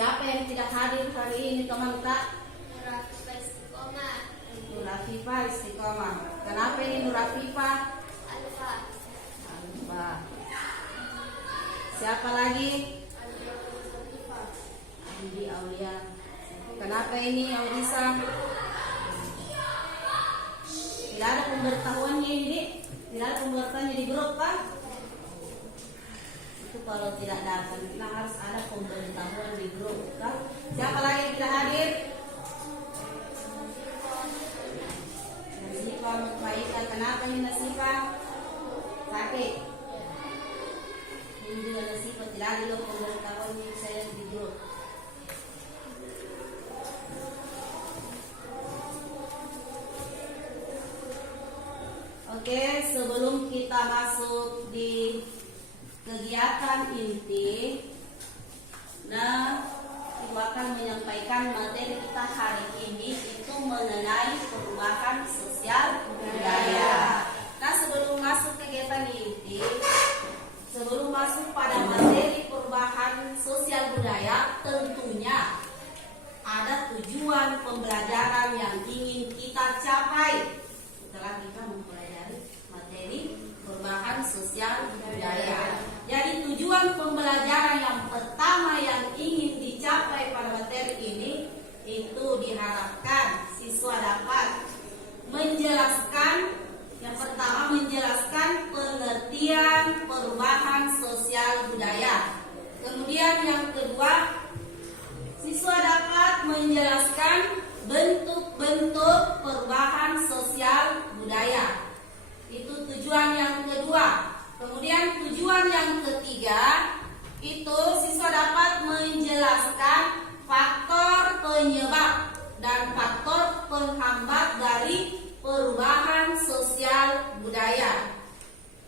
Siapa yang tidak hadir hari ini teman tak? Nur Afifah Istiqomah. Nur Afifah Istiqomah. Kenapa ini Nur Afifah? Alfa. Alfa. Siapa lagi? Andi Aulia. Kenapa ini Audisa? Tidak ada pemberitahuannya ini. Tidak ada pemberitahuannya di grup kan? Itu kalau tidak datang, kita harus ada pemberitahuan di grup kan? Siapa lagi yang tidak hadir? Nasifah Mutmainah. Kenapa ini Nasifah? Sakit. Ini juga Nasifah tidak ada loh pemberitahuannya saya di grup. Oke, sebelum kita masuk di kegiatan inti, nah, Ibu akan menyampaikan materi kita hari ini itu mengenai perubahan sosial budaya. Nah, sebelum masuk kegiatan inti, sebelum masuk pada materi perubahan sosial budaya, tentunya ada tujuan pembelajaran yang ingin kita capai setelah kita mempelajari materi perubahan sosial budaya. Jadi tujuan pembelajaran yang pertama yang ingin dicapai pada materi ini itu diharapkan siswa dapat menjelaskan, yang pertama menjelaskan pengertian perubahan sosial budaya. Kemudian yang kedua, siswa dapat menjelaskan bentuk-bentuk perubahan sosial budaya. Itu tujuan yang kedua. Kemudian tujuan yang ketiga, itu siswa dapat menjelaskan faktor penyebab dan faktor penghambat dari perubahan sosial budaya.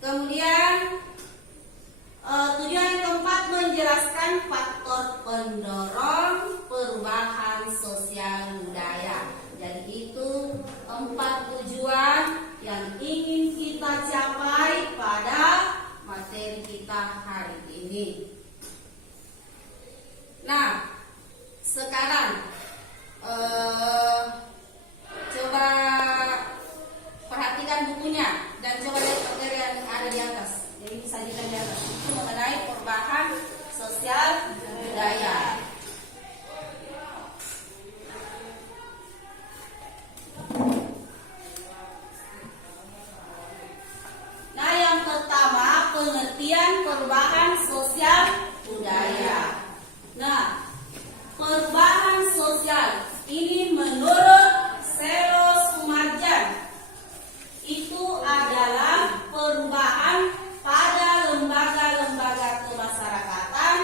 Kemudian tujuan yang keempat, menjelaskan faktor pendorong perubahan sosial budaya. Jadi itu 4 tujuan yang ingin kita capai pada materi kita hari ini. Nah, sekarang coba perhatikan bukunya dan coba lihat materi yang ada di atas. Jadi disajikan di atas itu mengenai perubahan sosial budaya. Nah, yang pertama pengertian perubahan sosial budaya. Nah, perubahan sosial ini menurut Selo Sumarjan itu adalah perubahan pada lembaga-lembaga kemasyarakatan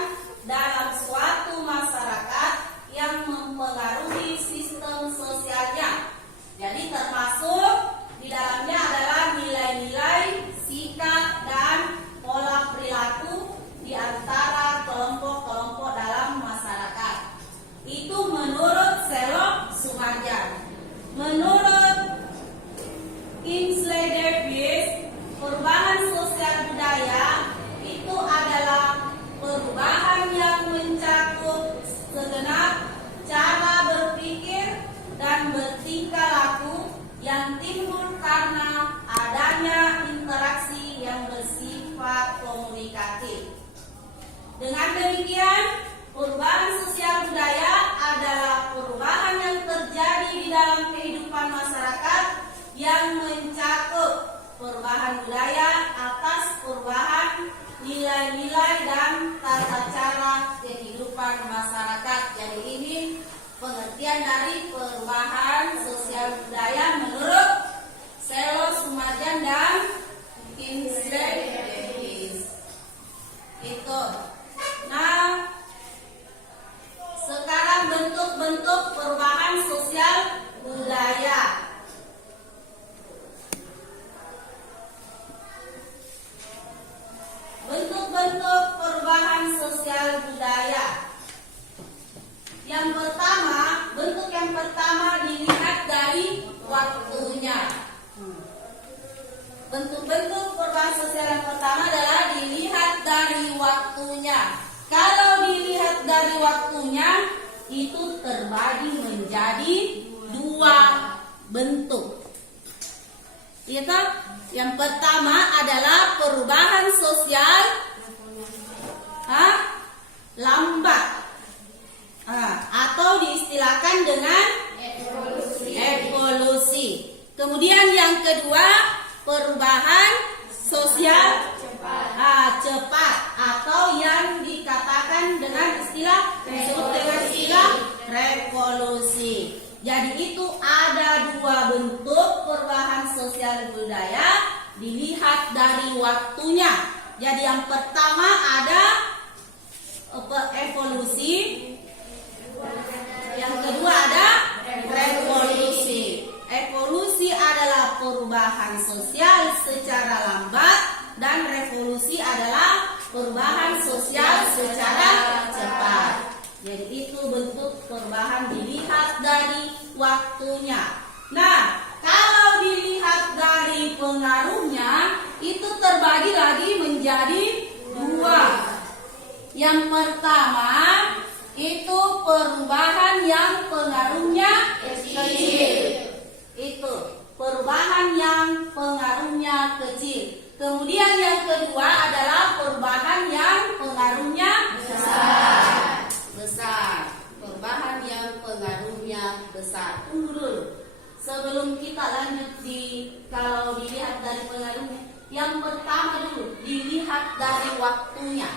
dalam suatu masyarakat yang mempengaruhi sistem sosialnya. Jadi termasuk di dalamnya adalah nilai-nilai, sikap, dan pola perilaku di antara kelompok-kelompok dalam masyarakat. Itu menurut Selo Sumarjan. Menurut Kingsley Davis, perubahan sosial budaya itu adalah perubahan yang mencakup segenap cara berpikir dan bertingkah laku yang timbul karena adanya interaksi yang bersifat komunikatif. Dengan demikian, perubahan sosial budaya adalah perubahan yang terjadi di dalam kehidupan masyarakat yang mencakup perubahan budaya atas perubahan nilai-nilai dan tata cara kehidupan masyarakat. Jadi ini pengertian dari perubahan sosial budaya menurut Selo Sumarjan dan Kingsley Davis. Itu. Nah, sekarang bentuk-bentuk perubahan sosial budaya. Bentuk-bentuk perubahan sosial budaya. Yang pertama, bentuk yang pertama dilihat dari waktunya. Bentuk-bentuk perubahan sosial yang pertama adalah dilihat dari waktunya. Kalau dilihat dari waktunya, waktunya itu terbagi menjadi dua bentuk. Itu yang pertama adalah perubahan sosial lambat, atau diistilahkan dengan evolusi. Kemudian yang kedua, perubahan sosial cepat, atau yang dikatakan dengan istilah revolusi. Jadi itu ada dua bentuk perubahan sosial budaya dilihat dari waktunya. Jadi yang pertama ada evolusi, yang kedua ada revolusi. Evolusi adalah perubahan sosial secara lambat dan revolusi adalah perubahan sosial secara cepat. Jadi itu bentuk perubahan dilihat dari waktunya. Nah, kalau dilihat dari pengaruhnya itu terbagi lagi menjadi dua. Yang pertama itu perubahan yang pengaruhnya kecil. Itu perubahan yang pengaruhnya kecil. Kemudian yang kedua adalah perubahan yang pengaruhnya besar. Perubahan yang pengaruhnya besar. Tunggu dulu. Sebelum kita lanjut kalau dilihat dari pengaruhnya, yang pertama dulu dilihat dari waktunya.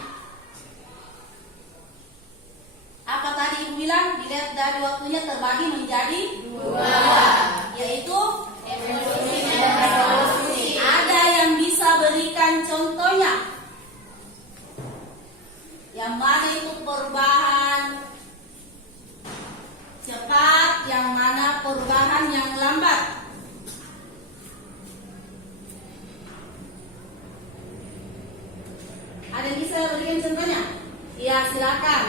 Apa tadi Ibu bilang? Dilihat dari waktunya terbagi menjadi dua, yaitu evolusi dan revolusi. Ada yang bisa berikan contohnya? Yang mana itu perubahan cepat, yang mana perubahan yang lambat? Ada yang bisa berikan contohnya? Ya, silakan.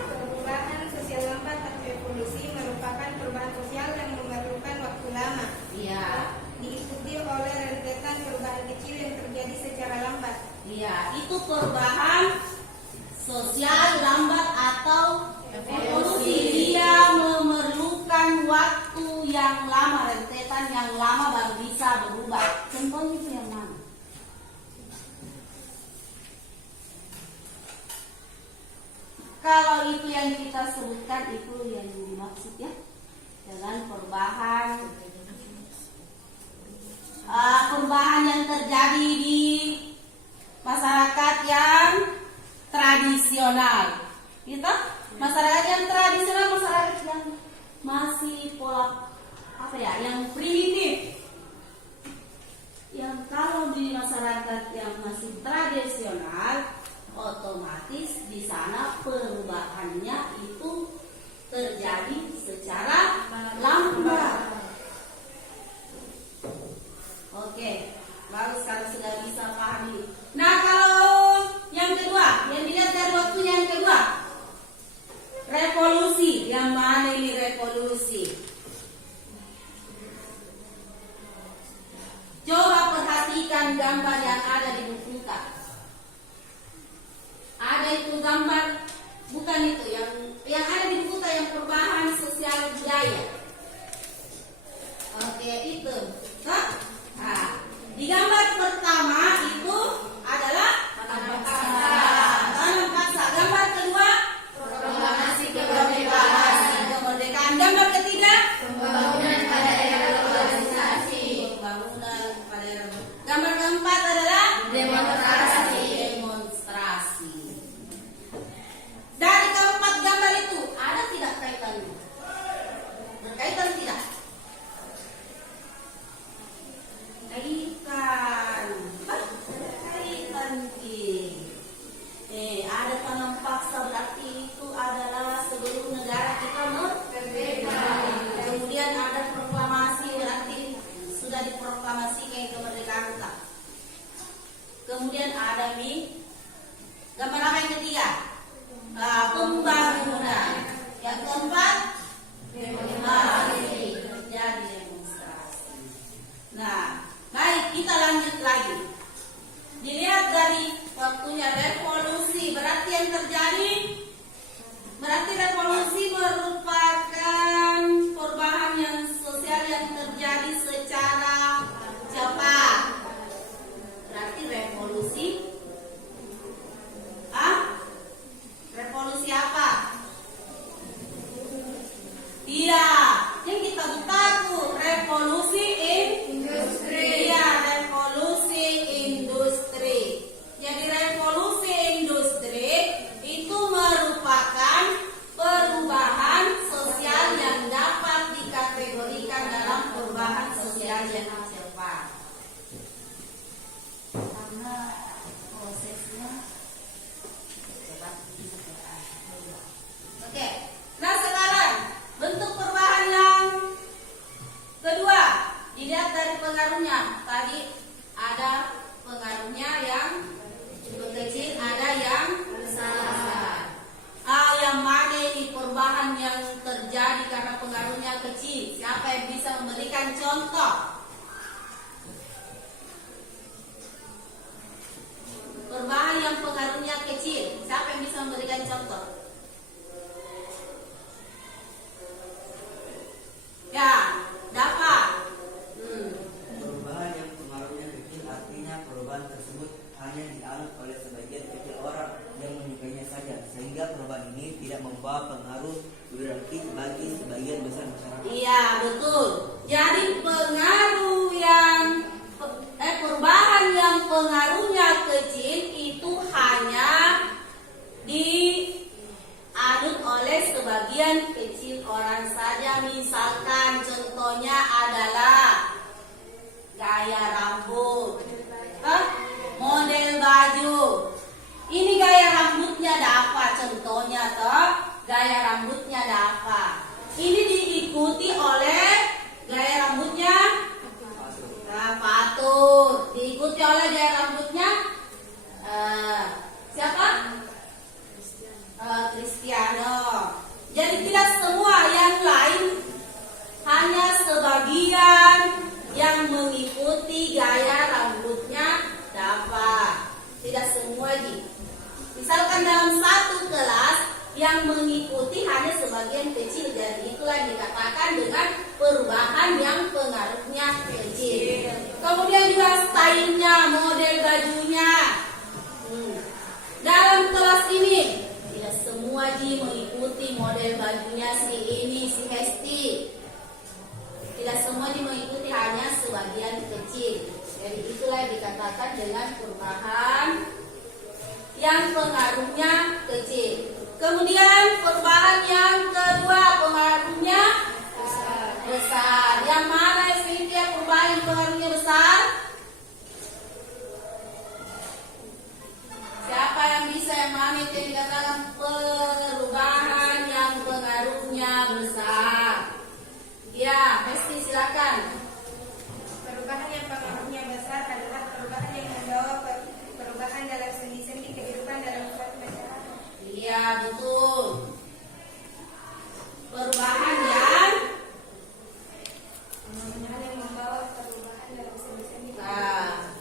Perubahan sosial lambat atau evolusi merupakan perubahan sosial yang memerlukan waktu lama. Iya. Diikuti oleh rentetan perubahan kecil yang terjadi secara lambat. Iya, itu perubahan sosial lambat atau evolusi. Dia memerlukan waktu yang lama, rentetan yang lama baru bisa berubah. Contohnya itu yang mana? Kalau itu yang kita sebutkan itu yang dimaksud ya, dengan perubahan yang terjadi di masyarakat yang tradisional. Gitu? Masyarakat yang tradisional, masyarakat yang masih pola yang primitif. Yang kalau di masyarakat yang masih tradisional, otomatis di sana perubahannya itu terjadi secara lambat. Oke, bagus kalau sudah bisa pahami. Nah, kalau yang kedua, yang dilihat dari waktunya yang kedua, revolusi. Yang mana ini revolusi? Coba perhatikan gambar yang ada di buku kita. Ada itu gambar, bukan itu yang ada di buku yang perubahan sosial budaya. memberikan contoh. Perubahan yang pengaruhnya kecil. Siapa yang bisa memberikan contoh? Ya, dapat. Perubahan yang pengaruhnya kecil artinya perubahan tersebut hanya dianut oleh sebagian kecil orang yang menyukainya saja, sehingga perubahan ini tidak membawa pengaruh berarti bagi sebagian besar masyarakat. Iya, betul. Jadi perubahan yang pengaruhnya kecil itu hanya dianut oleh sebagian kecil orang saja. Misalkan contohnya adalah gaya rambut, model baju. Ini gaya rambutnya apa contohnya toh? Gaya rambutnya apa? Ini diikuti oleh gaya rambutnya Fatur. Diikuti oleh gaya rambutnya siapa? Cristiano. Jadi tidak semua, yang lain hanya sebagian yang mengikuti gaya rambutnya dapat. Tidak semua ji. Misalkan dalam satu kelas yang mengikuti hanya sebagian kecil, jadi itulah yang dikatakan dengan perubahan yang pengaruhnya kecil. Kemudian juga stylenya, model bajunya. Dalam kelas ini tidak semua ji mengikuti model bajunya si ini, si Hesti. Tidak semua ji mengikuti, hanya sebagian kecil. Jadi itulah yang dikatakan dengan perubahan yang pengaruhnya kecil. Kemudian perubahan yang kedua pengaruhnya besar. Yang mana yang perubahan yang pengaruhnya besar? Siapa yang bisa, yang mana itu yang dikatakan perubahan yang pengaruhnya besar? Ya, Hesti silakan. Perubahan yang pengaruhnya besar adalah perubahan yang membawa perubahan dalam sendi-sendi kehidupan dalam suatu masyarakat. Iya, betul. Perubahan yang membawa perubahan dalam sendi-sendi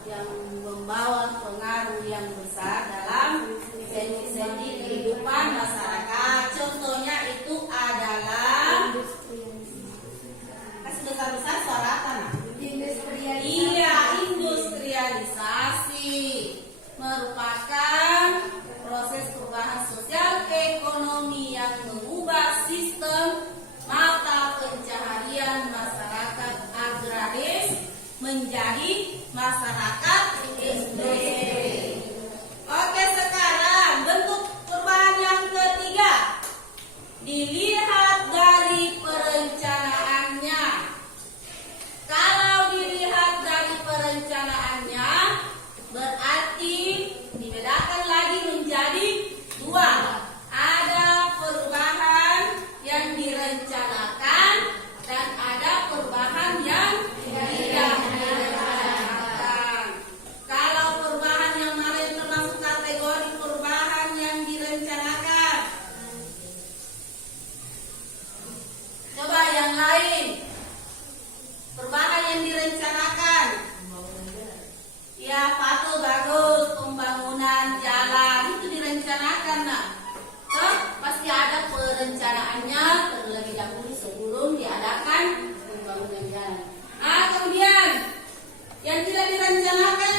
yang membawa pengaruh yang besar dalam sendi-sendi kehidupan masyarakat. Contohnya itu adalah kasih besar-besar suara tanah. Iya, industrialisasi merupakan proses perubahan sosial ekonomi yang mengubah sistem mata pencaharian masyarakat agraris menjadi masyarakat industri. Oke, sekarang bentuk perubahan yang ketiga dilihat dari perencanaannya. Kalau dilihat dari perencanaannya, berarti dibedakan lagi menjadi dua. Ada perubahan yang direncanakan dan ada perubahan yang tidak direncanakan. Kalau perubahan yang mana yang termasuk kategori perubahan yang direncanakan? Coba yang lain. Perubahan yang direncanakan. Ya, Fatul bagus, pembangunan jalan itu direncanakan nak. Pasti ada perencanaannya terlebih dahulu sebelum diadakan pembangunan jalan. Kemudian yang tidak direncanakan,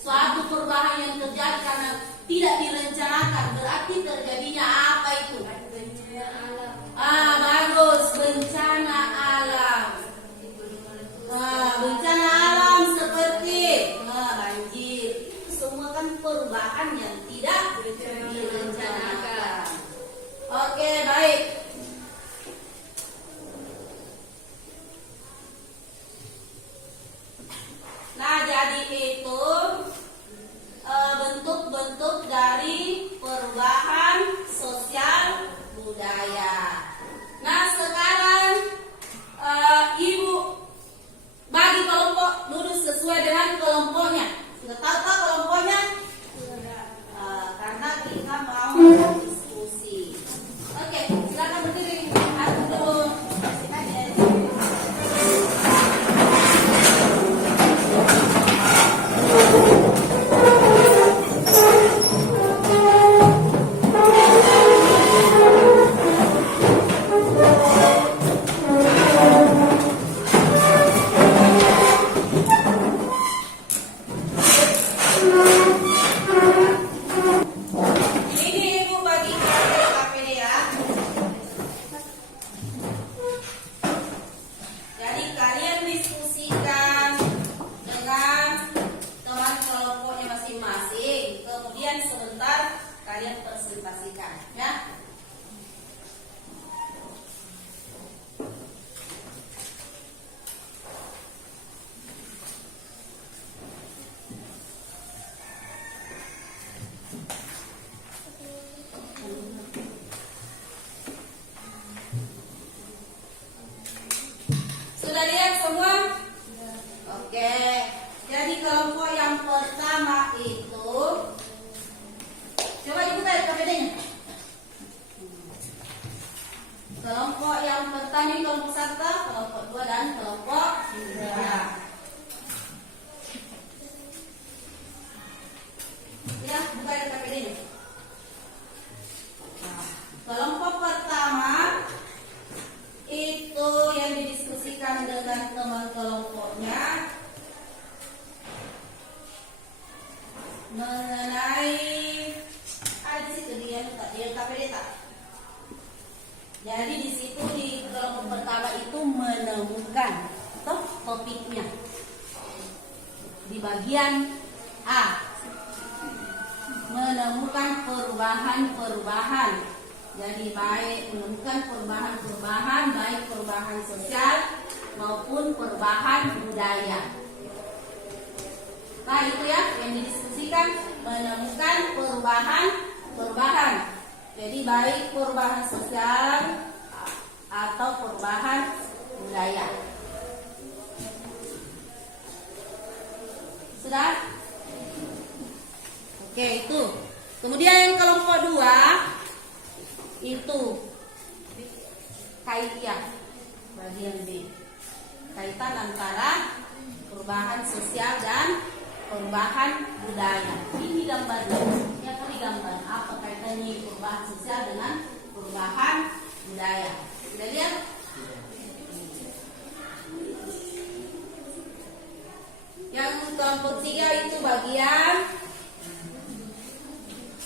suatu perubahan yang terjadi karena tidak direncanakan, berarti terjadinya apa itu? Bagus, bencana alam. Bencana alam seperti banjir. Itu semua kan perubahan yang tidak direncanakan. Oke, baik. Nah, jadi itu bentuk-bentuk dari perubahan sosial budaya. Nah, sekarang Ibu bagi kelompok lurus sesuai dengan kelompoknya. Sudah tahu kelompoknya? Karena kita mau diskusi. Oke, silakan. kalian presentasikan ya. Sudah lihat semua? Oke. Jadi kelompok yang pertama itu, coba dibuka ya KPD-nya. Kelompok yang pertama ini kelompok 1, kelompok 2 dan kelompok 3. Ya, buka ya KPD-nya. Nah, kelompok pertama itu yang didiskusikan dengan teman kelompoknya mengenai ada di situ dia KPD tak. Jadi di situ di kelompok pertama itu menemukan topiknya di bagian A, menemukan perubahan-perubahan. Jadi baik menemukan perubahan-perubahan, baik perubahan sosial maupun perubahan budaya. Nah itu ya yang didiskusikan, menemukan perubahan-perubahan. Jadi baik perubahan sosial atau perubahan budaya. Sudah? Oke itu. Kemudian yang kelompok 2 itu kaitan bagian B, kaitan antara perubahan sosial dan perubahan budaya. Ini gambarnya, ya ini gambar apa kaitannya perubahan sosial dengan perubahan budaya. Sudah lihat? Yang kelompok 3 itu bagian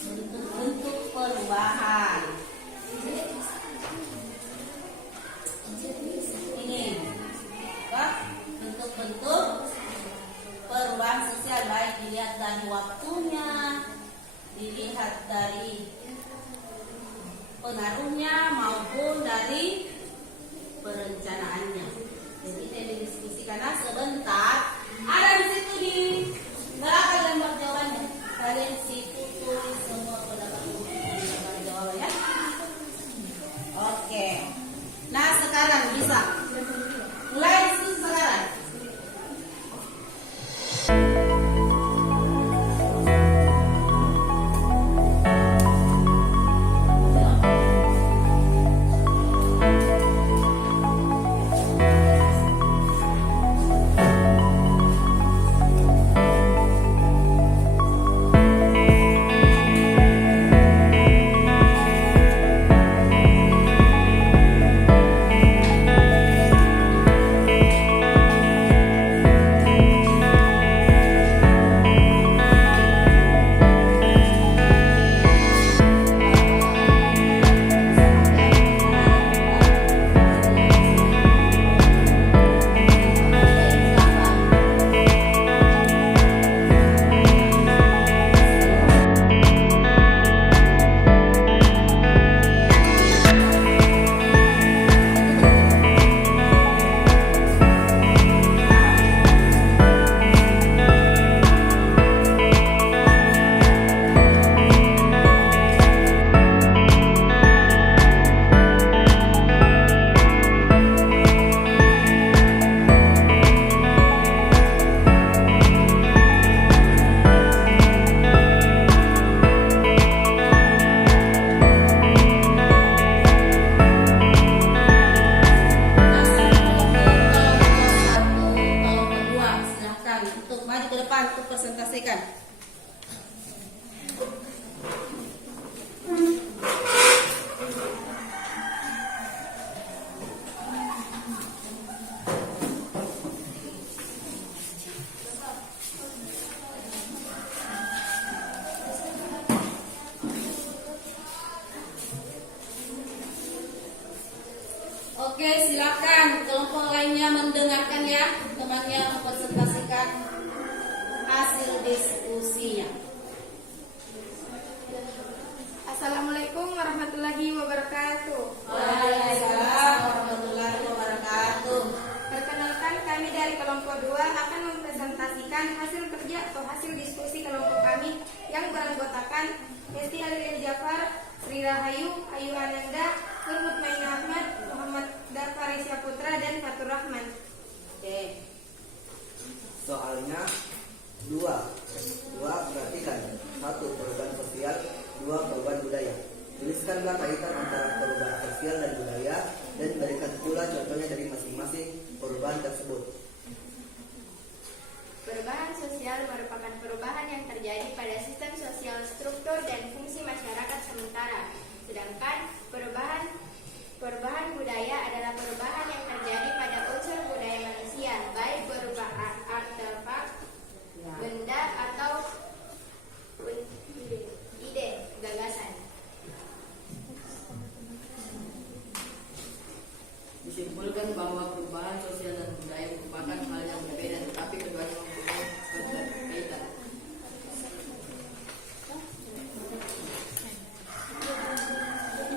bentuk-bentuk perubahan. Ini apa? Bentuk-bentuk perubahan sosial, baik dilihat dari waktunya, dilihat dari pengaruhnya maupun dari perencanaannya. Jadi ini didiskusikan sebentar. Ada di situ di belakang gambar jawabannya. Kalian situ tulis semua pendapat jawaban ya. Oke. Nah sekarang bisa mulai diskusi sekarang. Oke, silakan kelompok lainnya mendengarkan ya, temannya mempresentasikan hasil diskusinya. Rahayu, Ayu Ananda, Nur Mutmainah Ahmad, Muhammad Farisya Putra, dan Fatur Rahman. Oke. Soalnya 2. Perhatikan. 1. Perubahan sosial. 2. Perubahan budaya. Tuliskanlah kaitan antara perubahan sosial dan budaya dan berikan pula contohnya dari masing-masing perubahan tersebut. Perubahan sosial merupakan perubahan yang terjadi pada sistem sosial, struktur, dan fungsi masyarakat sementara. Sedangkan perubahan budaya adalah perubahan yang terjadi pada unsur budaya manusia, baik berupa artefak, benda, atau ide, gagasan. Disimpulkan bahwa perubahan sosial dan budaya merupakan hal yang berbeda, tetapi keduanya mempunyai keterkaitan.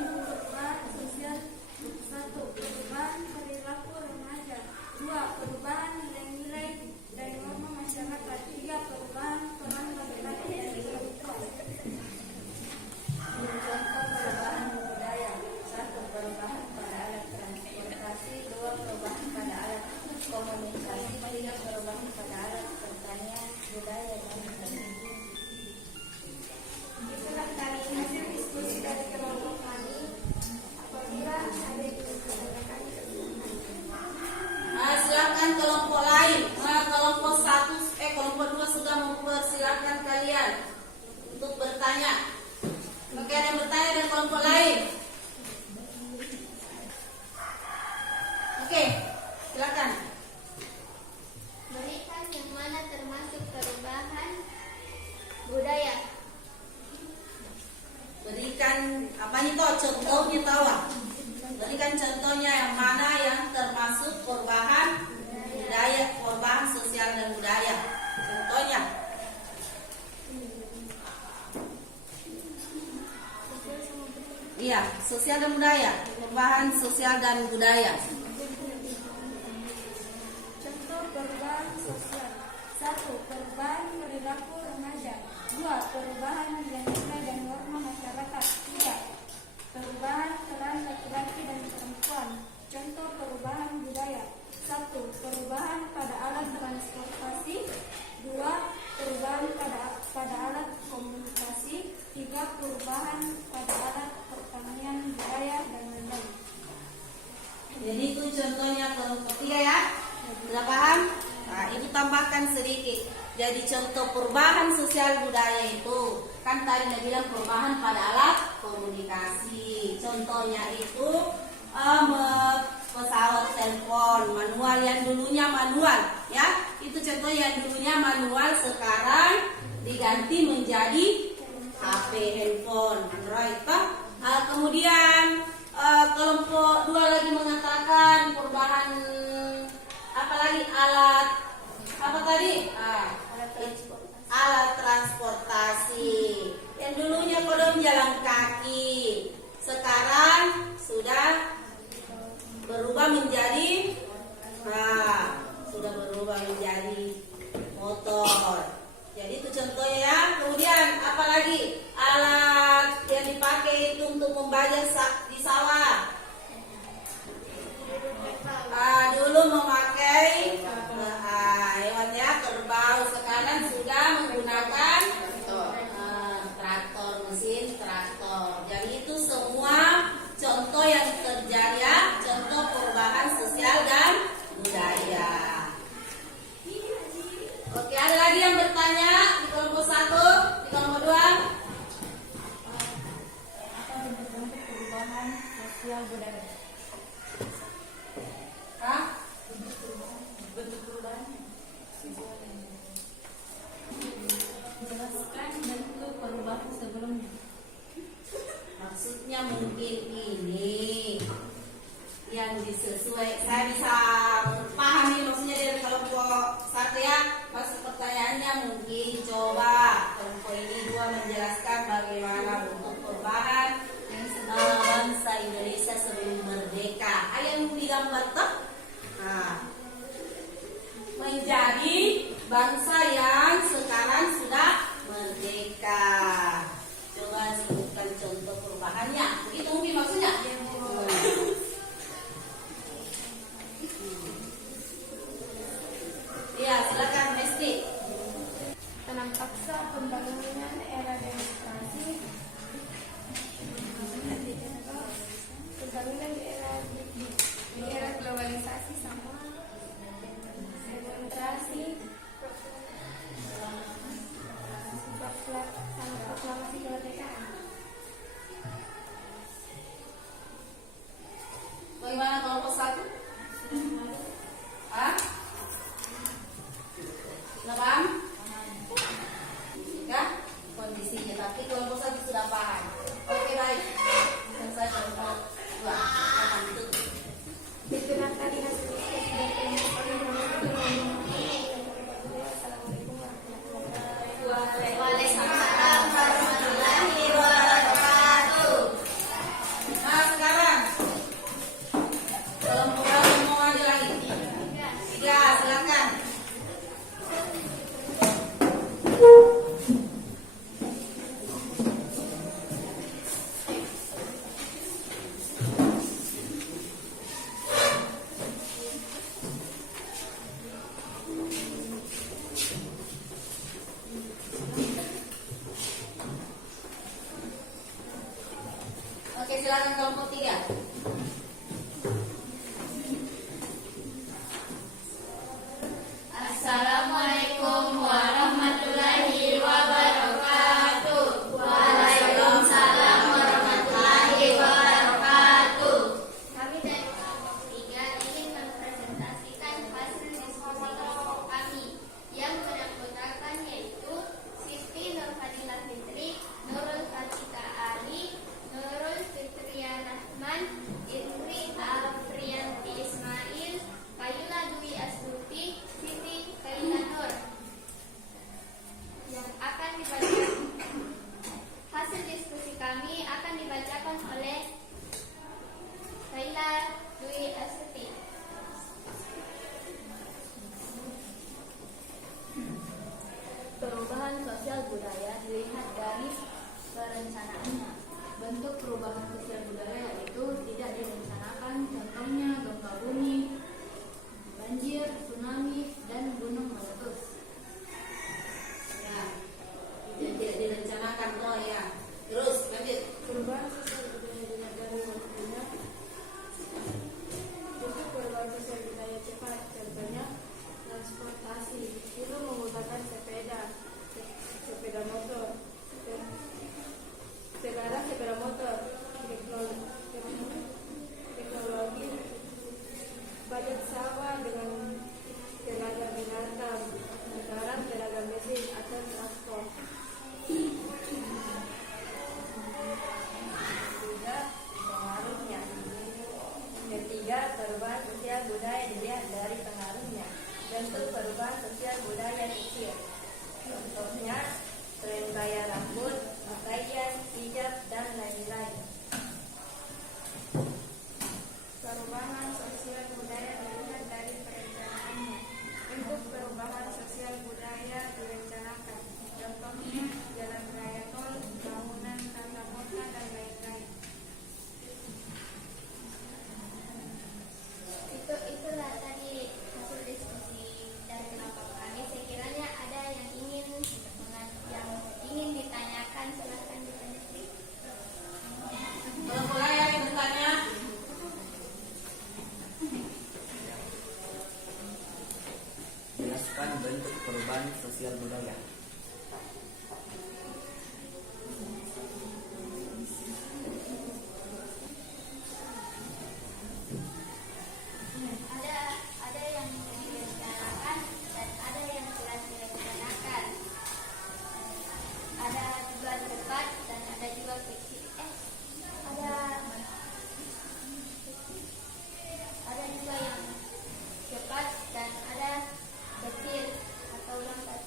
Perubahan sosial. 1. Perubahan perilaku remaja. 2. Perubahan nilai-nilai dan norma masyarakat. 3. Perubahan peran laki-laki dan perempuan. Contoh perubahan budaya. 1. Perubahan pada alat transportasi. 2. Perubahan pada alat komunikasi. 3. Perubahan pada alat pertanian, budaya, dan teknologi. Itulah tadi hasil diskusi dari kelompok kami. Apabila ada yang ditanyakan Nah, silakan kelompok lain. Nah, kelompok 2 sudah mempersilakan kalian untuk bertanya. Oke, ada yang bertanya dari kelompok lain? Oke, silakan. Berikan yang mana termasuk perubahan budaya. Berikan apa itu contohnya tahu? Berikan contohnya yang mana yang termasuk perubahan budaya, perubahan sosial dan budaya. Contohnya. Iya, sosial dan budaya. Perubahan sosial dan budaya. Contoh perubahan sosial. 1. Perubahan perilaku remaja. 2. Perubahan nilai-nilai dan norma masyarakat. 3. Perubahan peran laki-laki dan perempuan. Contoh perubahan budaya. 1. Perubahan pada alat transportasi. 2. Perubahan pada alat komunikasi. 3. Perubahan pada alat pertanian, budaya, dan lain-lain. Jadi itu contohnya kelompok 3 ya. Sudah paham? Nah, itu tambahkan sedikit. Jadi contoh perubahan sosial budaya itu kan tadi saya bilang perubahan pada alat komunikasi. Contohnya itu pesawat telepon manual yang dulunya manual ya. Itu contoh yang dulunya manual sekarang diganti menjadi HP handphone Android. Kemudian kelompok 2 lagi mengatakan perubahan apalagi alat apa tadi? Alat transportasi. Yang dulunya kodam jalan kaki, sekarang sudah berubah menjadi motor. Jadi itu contohnya ya. Kemudian apalagi alat yang dipakai itu untuk membajak di sawah. Dulu memakai hewan ya kerbau, sekarang sudah menggunakan traktor, mesin traktor. Jadi itu semua contoh yang terjadi ya, contoh perubahan sosial dan budaya. Oke, ada lagi yang bertanya di kelompok 1, di kelompok 2? Apa bentuk-bentuk perubahan sosial budaya? Hah? Bentuk perubahan sosial dan budaya. Jelaskan bentuk perubahan sebelumnya. Maksudnya mungkin ini yang disesuai. Saya bisa pahami maksudnya dari kelompok 1 ya. Maksud pertanyaannya mungkin coba kelompok ini 2 menjelaskan bagaimana bentuk perubahan bangsa Indonesia sebelum merdeka. Ayam digambar toh? Menjadi bangsa yang sekarang sudah merdeka. Coba sebutkan contoh perubahannya. proklamasi kemerdekaan. Bagaimana kelompok 1? Hah? Paham? Ya, kondisinya. Tapi kelompok 1 sudah paham. Oke, baik. Dan saya kelompok 2. Silakan tutup. Itulah tadi hasil diskusi dan penelitian. Assalamualaikum warahmatullahi wabarakatuh. Waalaikumsalam warahmatullahi wabarakatuh. Nah, sekarang kelompok berapa mau maju lagi? 3, silakan. Oke, silakan kelompok 3. Assalamualaikum warahmatullahi wabarakatuh. Waalaikumsalam warahmatullahi wabarakatuh. Kami dari kelompok 3 ingin mempresentasikan hasil diskusi kelompok kami yang beranggotakan yaitu Siti Nurfadilah Fitri, Nurul Fatika Ali, Nurul Fitria Rahman, Indri Aprianti Ismail, Kayla Dwi Astuti, Siti Kayla Nur. Yang akan dibaca hasil diskusi kami akan dibacakan oleh Kayla Dwi Astuti. Perubahan sosial budaya dilihat dari perencanaannya. Bentuk perubahan sosial budaya itu tidak direncanakan, contohnya gempa bumi, banjir, tsunami, dan gunung meletus. Ya, yang tidak direncanakan loh ya. Terus lanjut. Perubahan sosial budaya dilihat dari waktunya. Bentuk perubahan sosial budaya cepat, contohnya transportasi itu menggunakan sepeda motor. Sekarang sepeda motor, teknologi budget sawah dengan tenaga binatang, sekarang tenaga mesin atau transport. Juga pengaruhnya. Ketiga, perubahan sosial budaya dilihat dari pengaruhnya. Bentuk perubahan sosial budaya kecil. Contohnya, tren gaya rambut, pakaian, hijab, dan lain-lain. Perubahan sosial budaya dilihat dari perencanaannya. Bentuk perubahan sosial budaya direncanakan. Contohnya jalan raya tol, bangunan tata kota, dan lain-lain. Itulah tadi hasil diskusi dari kelompok kami. Sekiranya ada yang ingin ditanyakan, silakan ditanya. Kelompok lain yang bertanya. Jelaskan bentuk perubahan sosial budaya. Ada yang direncanakan dan ada yang tidak direncanakan. Ada juga cepat dan ada juga kecil. Ada juga yang cepat dan ada kecil atau lambat.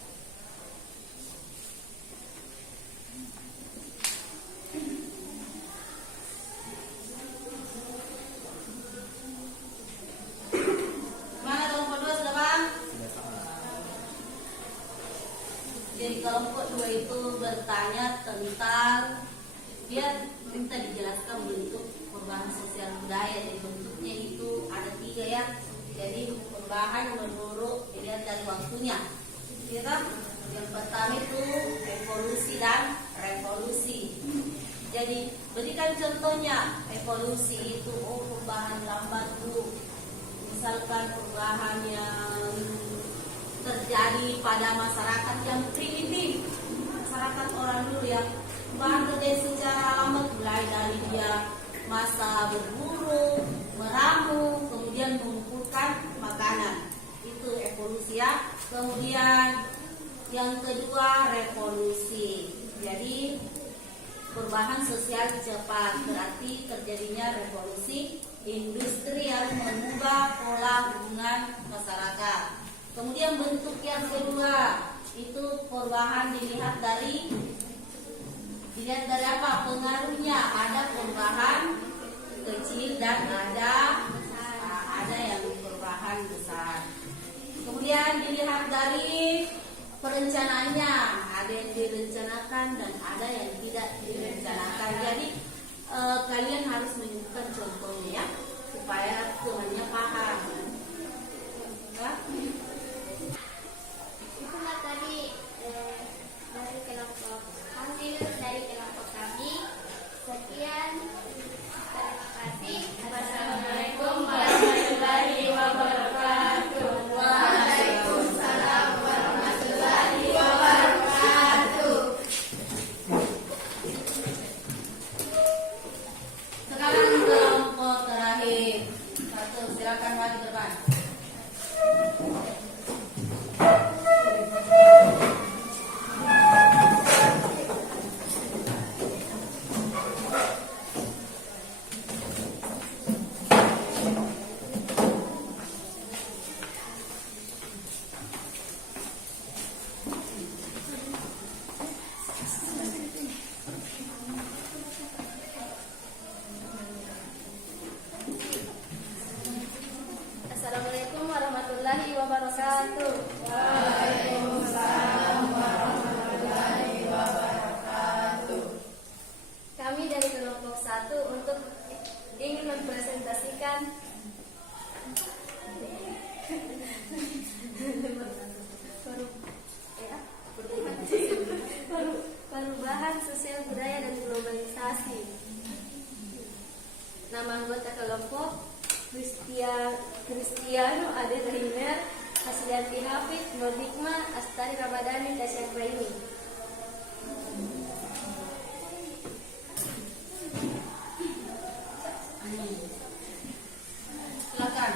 Mana kelompok 2 sudah paham? Jadi kelompok 2 itu bertanya tentang, dia minta dijelaskan bentuk perubahan sosial budaya. Jadi bentuknya itu ada 3 ya. Jadi perubahan menurut dilihat dari waktunya. Kita yang pertama itu evolusi dan revolusi. Jadi berikan contohnya. Evolusi itu perubahan lambat dulu. Misalkan perubahan yang terjadi pada masyarakat yang primitif, masyarakat orang dulu yang masa berburu, meramu, kemudian mengumpulkan makanan. Itu evolusi ya. Kemudian yang kedua revolusi. Jadi perubahan sosial cepat, berarti terjadinya revolusi industri yang mengubah pola hubungan masyarakat. Kemudian bentuk yang kedua itu perubahan dilihat dari apa? Pengaruhnya. Ada perubahan kecil dan ada yang perubahan besar. Kemudian dilihat dari perencanaannya, ada yang direncanakan dan ada yang tidak direncanakan. Jadi kalian harus menyebutkan contohnya ya, supaya temannya paham. Ya? Itulah tadi dari kelompok hasil dari kelompok kami. Sekian, terima kasih. Wassalamualaikum warahmatullahi wabarakatuh. Waalaikumsalam warahmatullahi wabarakatuh. Sekarang kelompok terakhir. Satu, silakan maju depan. Assalamualaikum warahmatullahi wabarakatuh. Kami dari kelompok 1 untuk ingin mempresentasikan perubahan sosial budaya dan globalisasi. Nama anggota kelompok Kristiano Ade Riner, Haslianti Hafid, Nur Hikmah, Astari Ramadhani, Tasya Praini. Silakan.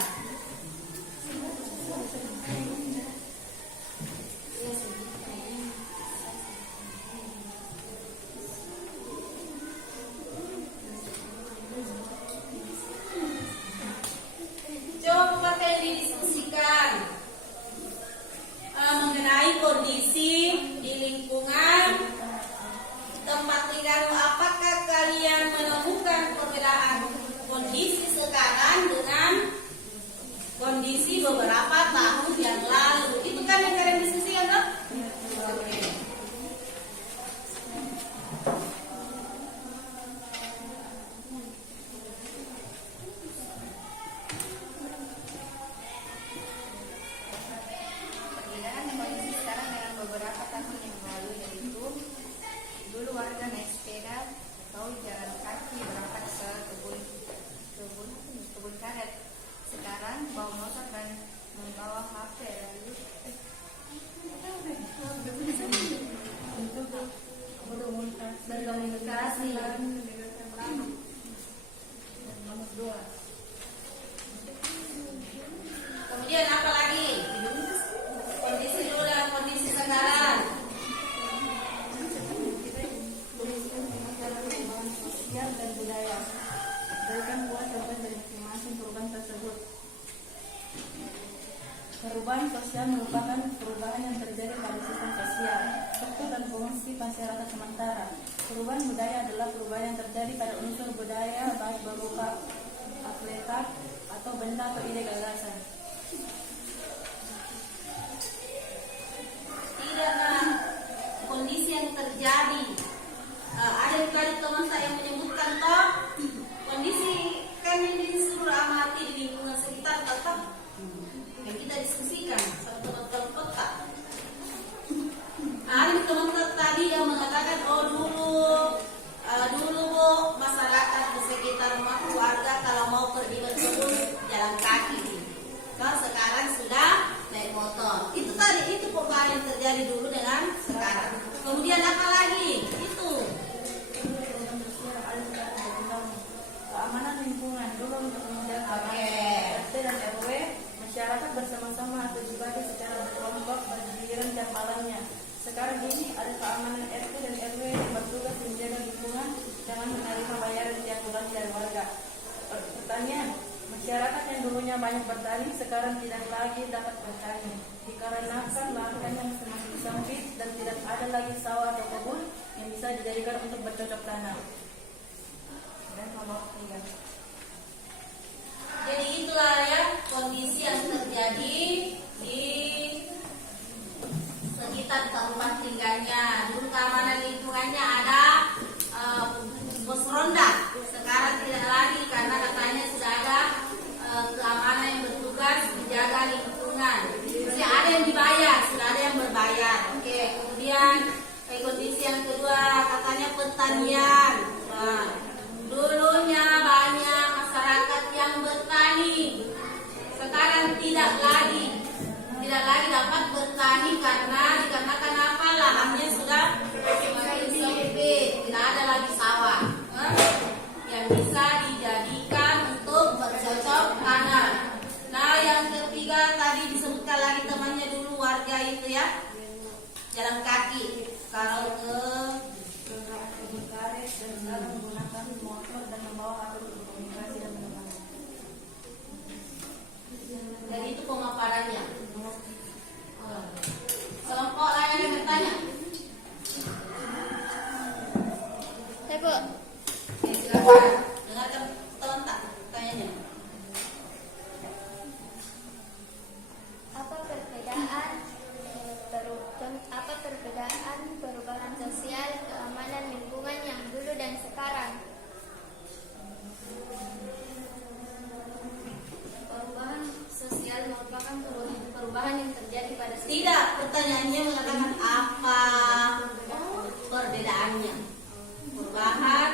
Coba pakai didiskusikan mengenai kondisi di lingkungan tempat tinggalmu. Apakah kalian menemukan perbedaan kondisi sekarang dengan kondisi beberapa tahun yang lalu? Itu kan yang kalian diskusikan, toh? Oke. Perbedaan kondisi sekarang dengan beberapa tahun yang lalu yaitu dulu warga naik sepeda atau jalan kaki berangkat ke kebun karet. Sekarang bawa motor dan membawa HP lalu Berkomunikasi. Kemudian apa lagi? Kondisi dulu dan kondisi sekarang. Sosial dan budaya. Berikan buat contoh dari masing-masing perubahan tersebut. Perubahan sosial merupakan perubahan yang terjadi pada sistem sosial, struktur dan fungsi masyarakat sementara. Perubahan budaya adalah perubahan yang terjadi pada unsur budaya baik berupa akhlak atau benda atau ide gagasan. Tidaklah kondisi yang terjadi. Ada tadi teman saya yang menyebutkan toh kondisi kan yang disuruh amati di lingkungan sekitar tetap yang kita diskusikan sama teman-teman kota. Ada teman-teman tadi yang mengatakan dulu bu masyarakat di sekitar rumah keluarga kalau mau pergi berkebun jalan kaki. Kalau sekarang sudah naik motor. Itu tadi itu perubahan yang terjadi dulu dengan sekarang. Kemudian apa lagi? dulu untuk menjaga keamanan. RT dan RW, masyarakat bersama-sama atau dibagi secara berkelompok bergiliran tiap malamnya. Sekarang ini ada keamanan RT dan RW yang bertugas menjaga lingkungan dengan menerima bayaran tiap bulan dari warga. Pertanyaan, masyarakat yang dulunya banyak bertani sekarang tidak lagi dapat bertani dikarenakan lahan yang semakin sempit dan tidak ada lagi sawah atau kebun yang bisa dijadikan untuk bercocok tanam. Dan nomor 3. Jadi itulah ya kondisi yang terjadi di sekitar tempat tinggalnya. Dulu keamanan lingkungannya ada pos ronda, sekarang tidak lagi karena katanya sudah ada keamanan yang bertugas menjaga lingkungan. Sudah ada yang dibayar, sudah ada yang berbayar. Oke, kemudian kondisi yang kedua katanya pertanian. Nah, dulunya banyak masyarakat yang bertani, sekarang tidak lagi dapat bertani karena dikarenakan apa? Lahannya sudah semakin sempit, tidak ada lagi sawah yang bisa dijadikan untuk bercocok tanam. Nah, yang ketiga tadi disebutkan lagi temannya dulu warga itu ya, jalan kaki kalau ke Karet dan sekarang menggunakan motor dan membawa alat berkomunikasi dan menemani. Jadi itu pemaparannya. Kelompok lain yang bertanya. Saya Bu, Oke, silakan. Dengarkan terlentak tanyanya. apa perbedaan perubahan sosial keamanan lingkungan yang dulu dan sekarang? Perubahan sosial merupakan perubahan yang terjadi pada tidak. Pertanyaannya mengatakan apa perbedaannya? Perubahan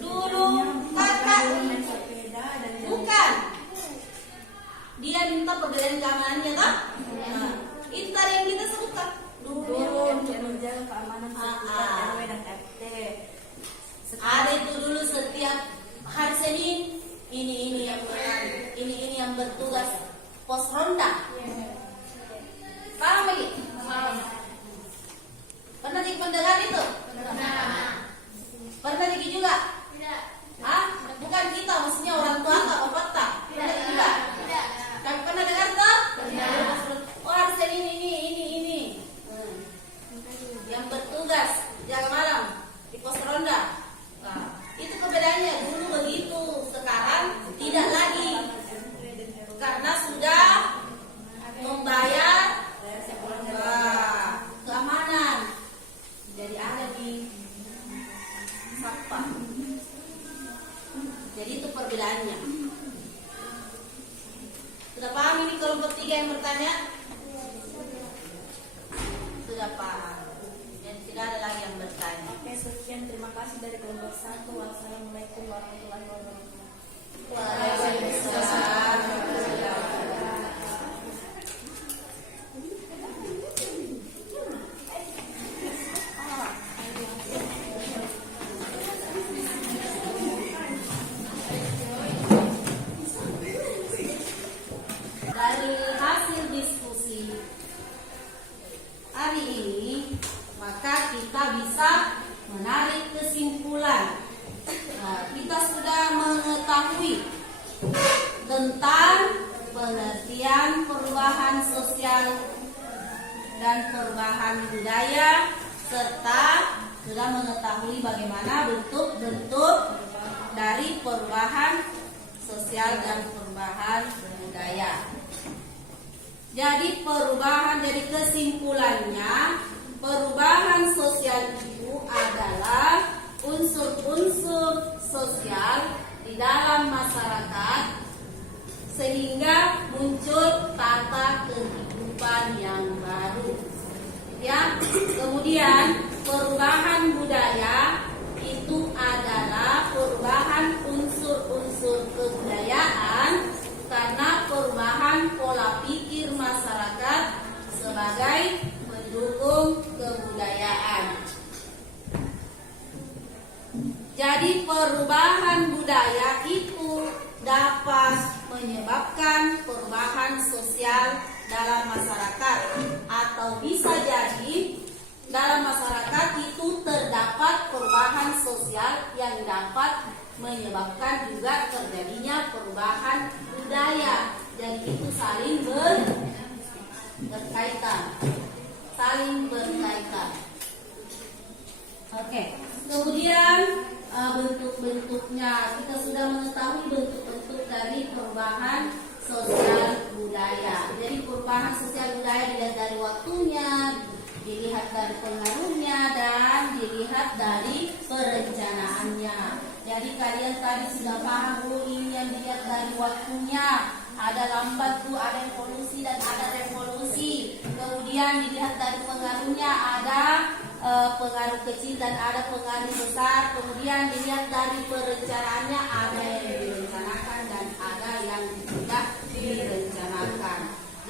dulu kakak bukan. Dia minta perbedaan keamanannya kan? Nah, itu tadi yang kita sebutkan dulu untuk menjaga keamanan sekitar RW dan RT. ada itu dulu setiap hari Senin ini yang bertugas pos ronda. Paham lagi? Pernah jadi pendengar itu? Pernah jadi juga? Bukan kita, maksudnya orang tua tak, bapak tak? Pernah juga? Kami pernah dengar tak? Oh, hari Senin ini. Yang bertugas jaga malam di pos ronda. Nah, itu perbedaannya. Dulu begitu, sekarang tidak lagi karena sudah membayar keamanan. Jadi ada di Satpam. Jadi itu perbedaannya. Sudah paham ini kelompok 3 yang bertanya? Sudah paham. Dan tidak ada lagi yang bertanya. Oke, sekian. Terima kasih dari kelompok 1. Wassalamualaikum warahmatullahi wabarakatuh. Waalaikumsalam. Dari hasil diskusi hari ini, maka kita bisa menarik kesimpulan. Nah, kita sudah mengetahui tentang pengertian perubahan sosial dan perubahan budaya, serta sudah mengetahui bagaimana bentuk-bentuk dari perubahan sosial dan perubahan budaya. Jadi perubahan dari kesimpulannya, perubahan sosial itu adalah unsur-unsur sosial di dalam masyarakat sehingga muncul tata kehidupan yang baru. Ya, kemudian perubahan budaya itu adalah perubahan unsur-unsur kebudayaan karena perubahan pola pikir masyarakat sebagai pendukung kebudayaan. perubahan budaya itu dapat menyebabkan perubahan sosial dalam masyarakat, atau bisa jadi dalam masyarakat itu terdapat perubahan sosial yang dapat menyebabkan juga terjadinya perubahan budaya. Jadi itu saling berkaitan. Saling berkaitan. Oke. Kemudian bentuk-bentuknya, kita sudah mengetahui bentuk-bentuk dari perubahan sosial budaya. Jadi perubahan sosial budaya dilihat dari waktunya, dilihat dari pengaruhnya, dan dilihat dari perencanaannya. Jadi kalian tadi sudah paham, ini yang dilihat dari waktunya. Ada lambat tuh, ada evolusi dan ada revolusi. Kemudian dilihat dari pengaruhnya, ada pengaruh kecil dan ada pengaruh besar. Kemudian dilihat dari perencanaannya, ada yang direncanakan dan ada yang tidak direncanakan.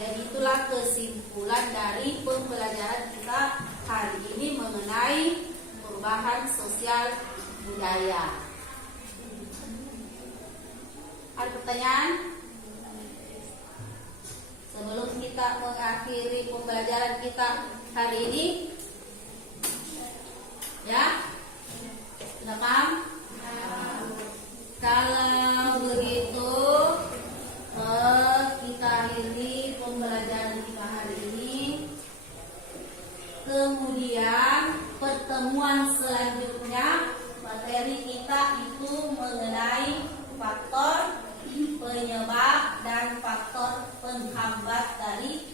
Jadi itulah kesimpulan dari pembelajaran kita hari ini mengenai perubahan sosial budaya. Ada pertanyaan? Sebelum kita mengakhiri pembelajaran kita hari ini, ya, sudah paham? Kalau begitu, kita akhiri pembelajaran kita hari ini. Kemudian pertemuan selanjutnya materi kita itu mengenai faktor penyebab dan faktor penghambat dari